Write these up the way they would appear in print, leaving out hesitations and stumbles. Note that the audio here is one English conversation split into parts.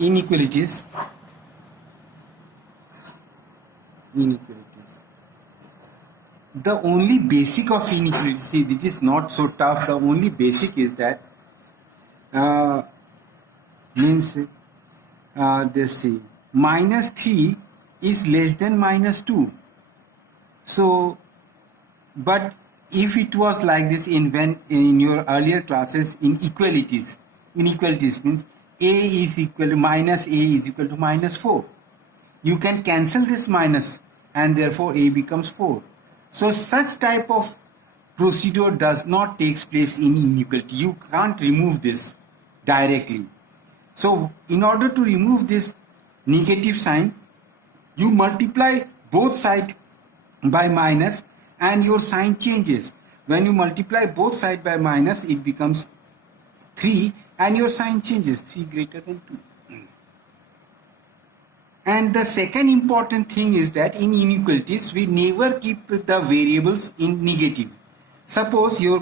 inequalities. The only basic of inequality, see, it is not so tough. The only basic is that means this, see, minus 3 is less than minus 2. So, but if it was like this in your earlier classes in inequalities means a is equal to minus a is equal to minus 4. You can cancel this minus and therefore a becomes 4. So such type of procedure does not take place in inequality. You can't remove this directly. So in order to remove this negative sign, you multiply both sides by minus and your sign changes. When you multiply both sides by minus, it becomes 3 and your sign changes, 3 greater than 2. And the second important thing is that in inequalities, we never keep the variables in negative. Suppose your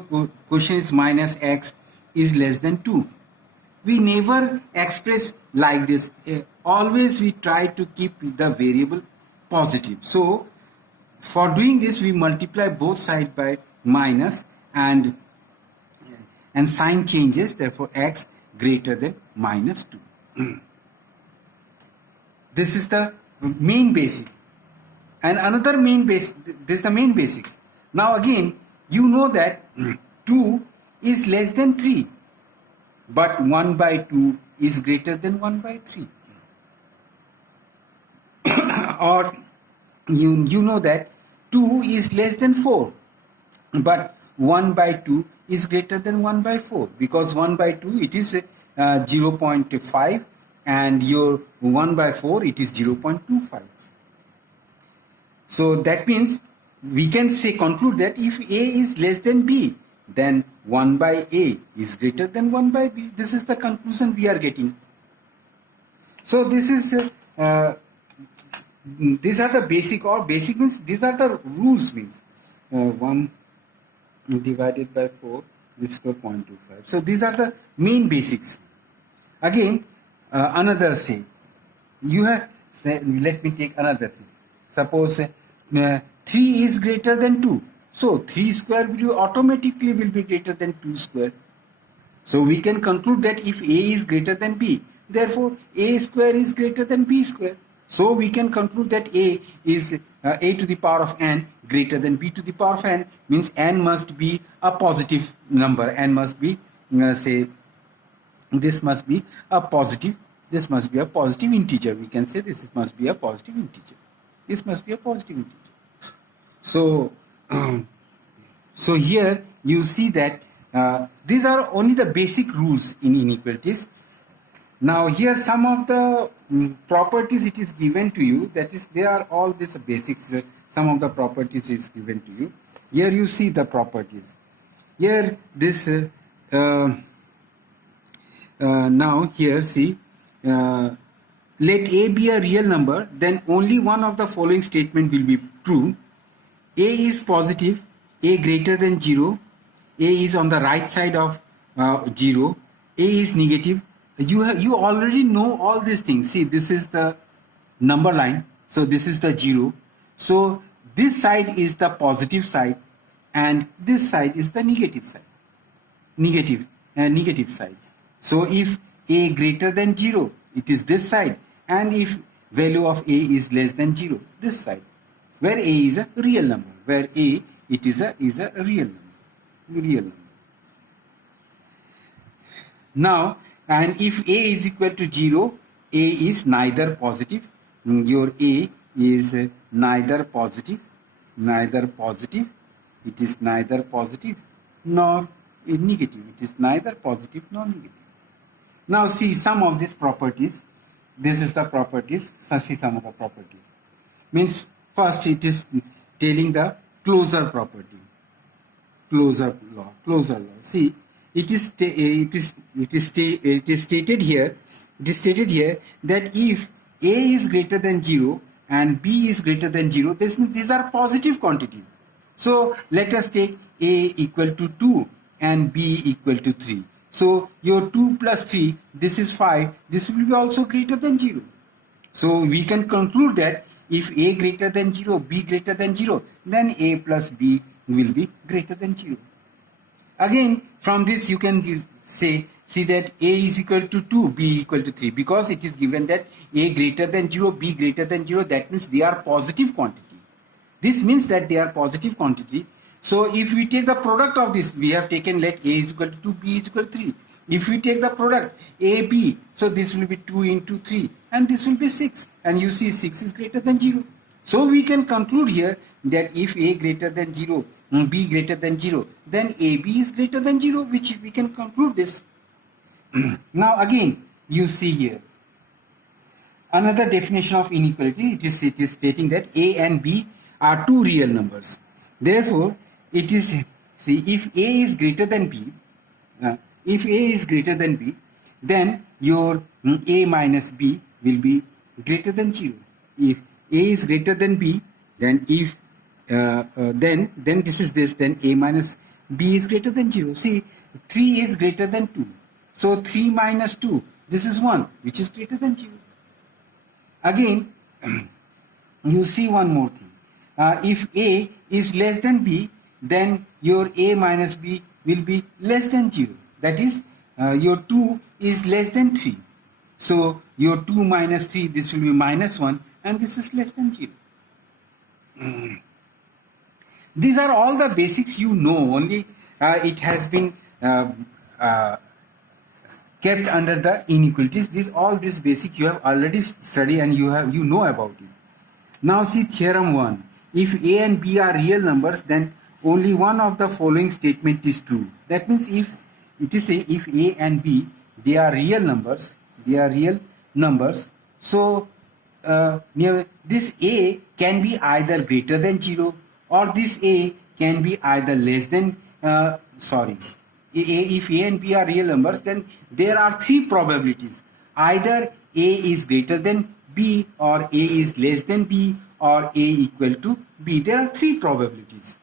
question is minus x is less than 2. We never express like this. Always we try to keep the variable positive. So for doing this, we multiply both sides by minus and sign changes. Therefore, x greater than minus 2. This is the main basic. And another main basic, this is the main basic. Now again, you know that 2 is less than 3. But 1 by 2 is greater than 1 by 3. Or you know that 2 is less than 4. But 1 by 2 is greater than 1 by 4. Because 1 by 2 it is 0.5 and your 1 by 4 it is 0.25. So that means we can conclude that if A is less than B, then 1 by A is greater than 1 by B. This is the conclusion we are getting. So this is these are the basic, or basic means these are the rules means 1 divided by 4 is equal to 0.25. So these are the main basics. Again, another say, you have, let me take another thing. Suppose 3 is greater than 2. So 3 square will automatically be greater than 2 square. So we can conclude that if A is greater than B, therefore A square is greater than B square. So we can conclude that A is A to the power of n greater than B to the power of n, means n must be a positive number. N must be, say, this must be a positive, this must be a positive integer. We can say this must be a positive integer. This must be a positive integer. So, so here you see that these are only the basic rules in inequalities. Now here some of the properties it is given to you, that is, they are all these basics. Some of the properties is given to you. Here you see the properties. Here this now here see, let A be a real number, then only one of the following statement will be true. A is positive, A greater than 0, A is on the right side of 0, A is negative. You already know all these things. See, this is the number line, so this is the 0. So this side is the positive side and this side is the negative side. Negative side. So if A greater than 0, it is this side, and if value of A is less than 0, this side, where A is a real number, where A it is a real number. Now, and if A is equal to 0, A is neither positive. Your A is neither positive. It is neither positive nor negative. It is neither positive nor negative. Now see some of these properties. This is the properties. So see some of the properties. Means first it is telling the closure property. Closure law. See, it is stated here that if A is greater than 0 and B is greater than 0, this means these are positive quantities. So let us take A equal to 2 and B equal to 3. So your 2 plus 3, this is 5, this will be also greater than 0. So we can conclude that if a greater than 0, b greater than 0, then a plus b will be greater than 0. Again, from this you can see that a is equal to 2, b equal to 3, because it is given that a greater than 0, b greater than 0, that means they are positive quantity. This means that they are positive quantity. So if we take the product of this, we have taken let a is equal to 2, b is equal to 3. If we take the product a, b, so this will be 2 into 3 and this will be 6, and you see 6 is greater than 0. So we can conclude here that if a greater than 0, b greater than 0, then ab is greater than 0, which we can conclude this. Now again, you see here another definition of inequality. It is stating that a and b are two real numbers. Therefore, it is, see, if a is greater than b, then your a minus b will be greater than 0. If a is greater than b, then then this is this, then a minus b is greater than 0. See, 3 is greater than 2. So 3 minus 2, this is 1, which is greater than 0. Again, you see one more thing. If a is less than b, then your a minus b will be less than 0. That is, your 2 is less than 3. So your 2 minus 3, this will be minus 1, and this is less than 0. These are all the basics you know, only it has been kept under the inequalities. All these basics you have already studied and you know about it. Now see theorem 1. If a and b are real numbers, then only one of the following statement is true. That means if it is if a and b, they are real numbers, so this a can be either greater than 0, or this a can be either less than if a and b are real numbers, then there are three probabilities. Either a is greater than b, or a is less than b, or a equal to b. There are three probabilities.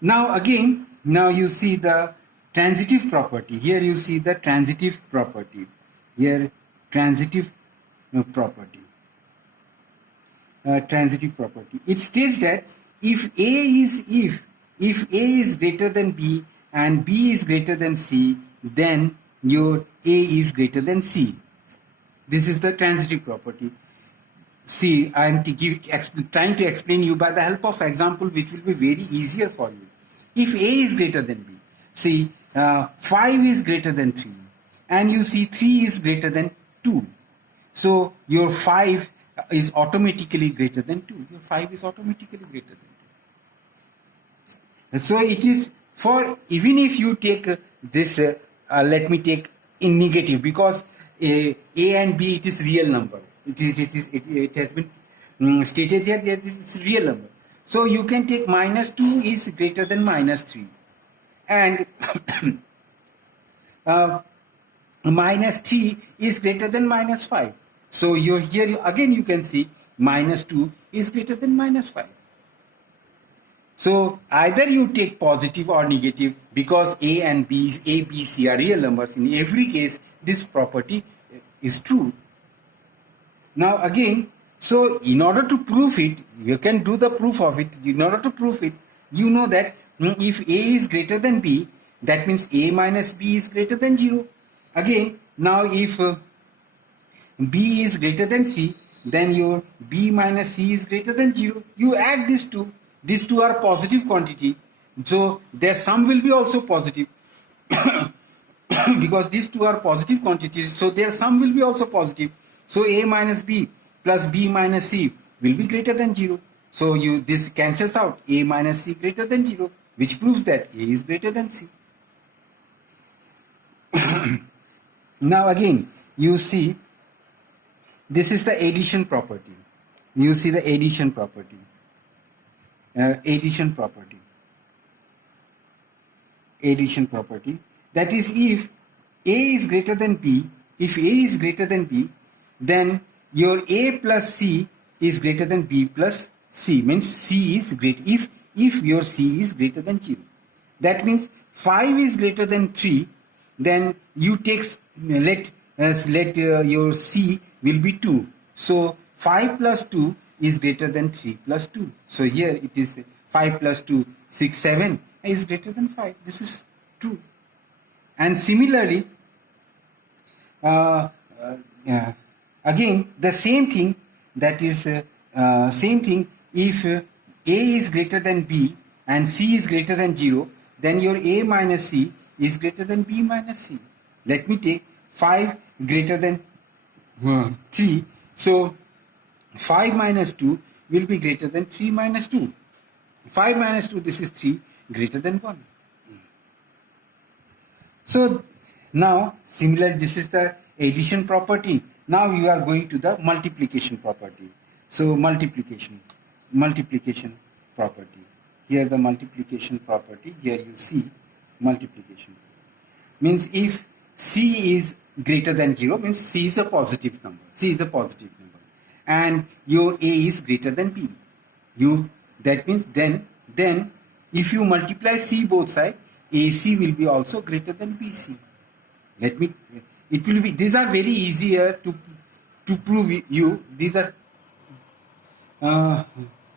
Now again, now you see the transitive property. Here you see the transitive property. Here transitive property. Transitive property. It states that if a is greater than b and b is greater than c, then your a is greater than c. This is the transitive property. See, I am trying to explain you by the help of example, which will be very easier for you. If a is greater than b, see, 5 is greater than 3, and you see 3 is greater than 2. So your 5 is automatically greater than 2. Your 5 is automatically greater than 2. So it is for, even if you take this, let me take in negative, because a and b, it is real number. It has been stated here that it's real number. So you can take minus 2 is greater than minus 3, and minus 3 is greater than minus 5. So here again you can see minus 2 is greater than minus 5. So either you take positive or negative, because a and b, a, b, c are real numbers. In every case, this property is true. Now again, so in order to prove it, you can do the proof of it. In order to prove it, you know that if a is greater than b, that means a minus b is greater than 0. Again, now if b is greater than c, then your b minus c is greater than 0. You add these two. These two are positive quantity, so their sum will be also positive. Because these two are positive quantities, so their sum will be also positive. So a minus b plus b minus c will be greater than 0. So this cancels out, a minus c greater than 0, which proves that a is greater than c. Now again, you see, this is the addition property. You see the addition property. Addition property. That is, if a is greater than b, then your a plus c is greater than b plus c. Means c is great if your c is greater than 0. That means 5 is greater than 3 then you take let your C will be 2. So 5 plus 2 is greater than 3 plus 2. So here it is 5 plus 2, 6, 7 is greater than 5. This is true. And similarly, again the same thing, that is same thing, if A is greater than B and C is greater than 0, then your A minus C is greater than B minus C. Let me take 5 greater than 3. So 5 minus 2 will be greater than 3 minus 2. 5 minus 2, this is 3, greater than 1. So now similarly, this is the addition property. Now you are going to the multiplication property. So multiplication property. Here the multiplication property, here you see multiplication. Means if C is greater than 0, means C is a positive number. C is a positive number. And your A is greater than B. That means then if you multiply C both sides, AC will be also greater than BC. These are very easier to prove you. These are,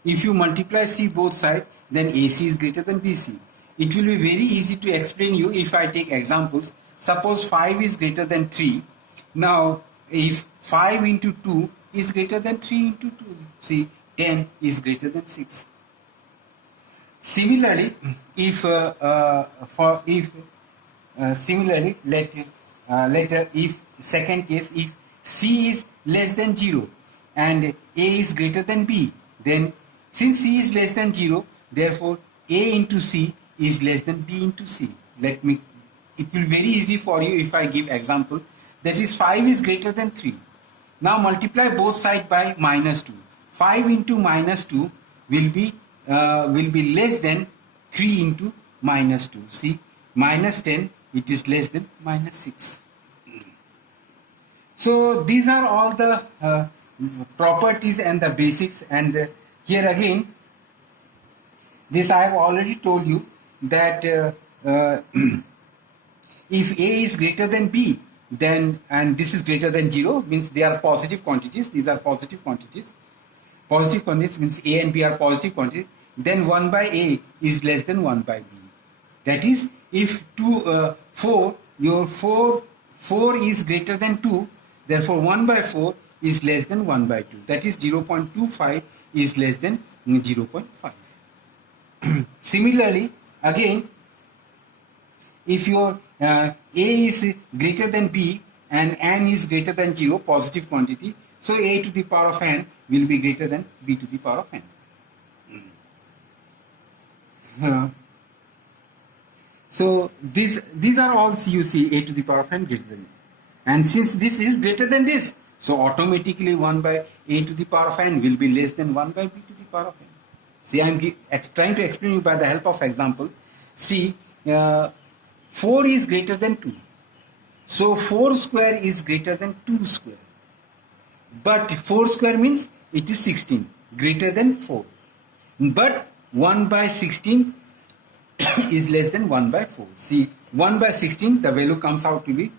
if you multiply C both sides, then AC is greater than BC. It will be very easy to explain you if I take examples. Suppose 5 is greater than 3. Now, if 5 into 2 is greater than 3 into 2, see, 10 is greater than 6. Similarly, if second case, if C is less than 0 and A is greater than B, then since C is less than 0, therefore A into C is less than B into C. It will be very easy for you if I give example. That is 5 is greater than 3. Now multiply both sides by minus 2. 5 into minus 2 will be less than 3 into minus 2. See, minus 10, it is less than minus 6. So these are all the properties and the basics. And here again, this I have already told you that if A is greater than B, then, and this is greater than 0, means they are positive quantities. These are positive quantities. Positive quantities means A and B are positive quantities. Then 1 by A is less than 1 by B. That is, if 4 is greater than 2, therefore 1 by 4 is less than 1 by 2. That is 0.25 is less than 0.5. Similarly, again, if your A is greater than B and N is greater than 0, positive quantity, so A to the power of N will be greater than B to the power of N. So these are all you see A to the power of N greater than. And since this is greater than this, so automatically 1 by A to the power of N will be less than 1 by B to the power of N. See, I am trying to explain you by the help of example. See, 4 is greater than 2. So 4 square is greater than 2 square. But 4 square means it is 16, greater than 4. But 1 by 16 is less than 1 by 4. See, 1 by 16, the value comes out to be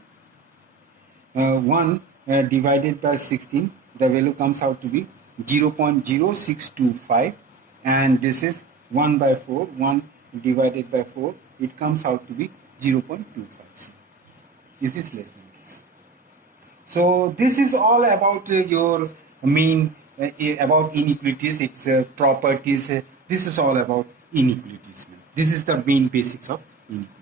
1 divided by 16, the value comes out to be 0.0625, and this is 1 by 4, 1 divided by 4, it comes out to be 0.25. This is less than this. So this is all about your main, about inequalities, its properties. This is all about inequalities. This is the main basics of inequality.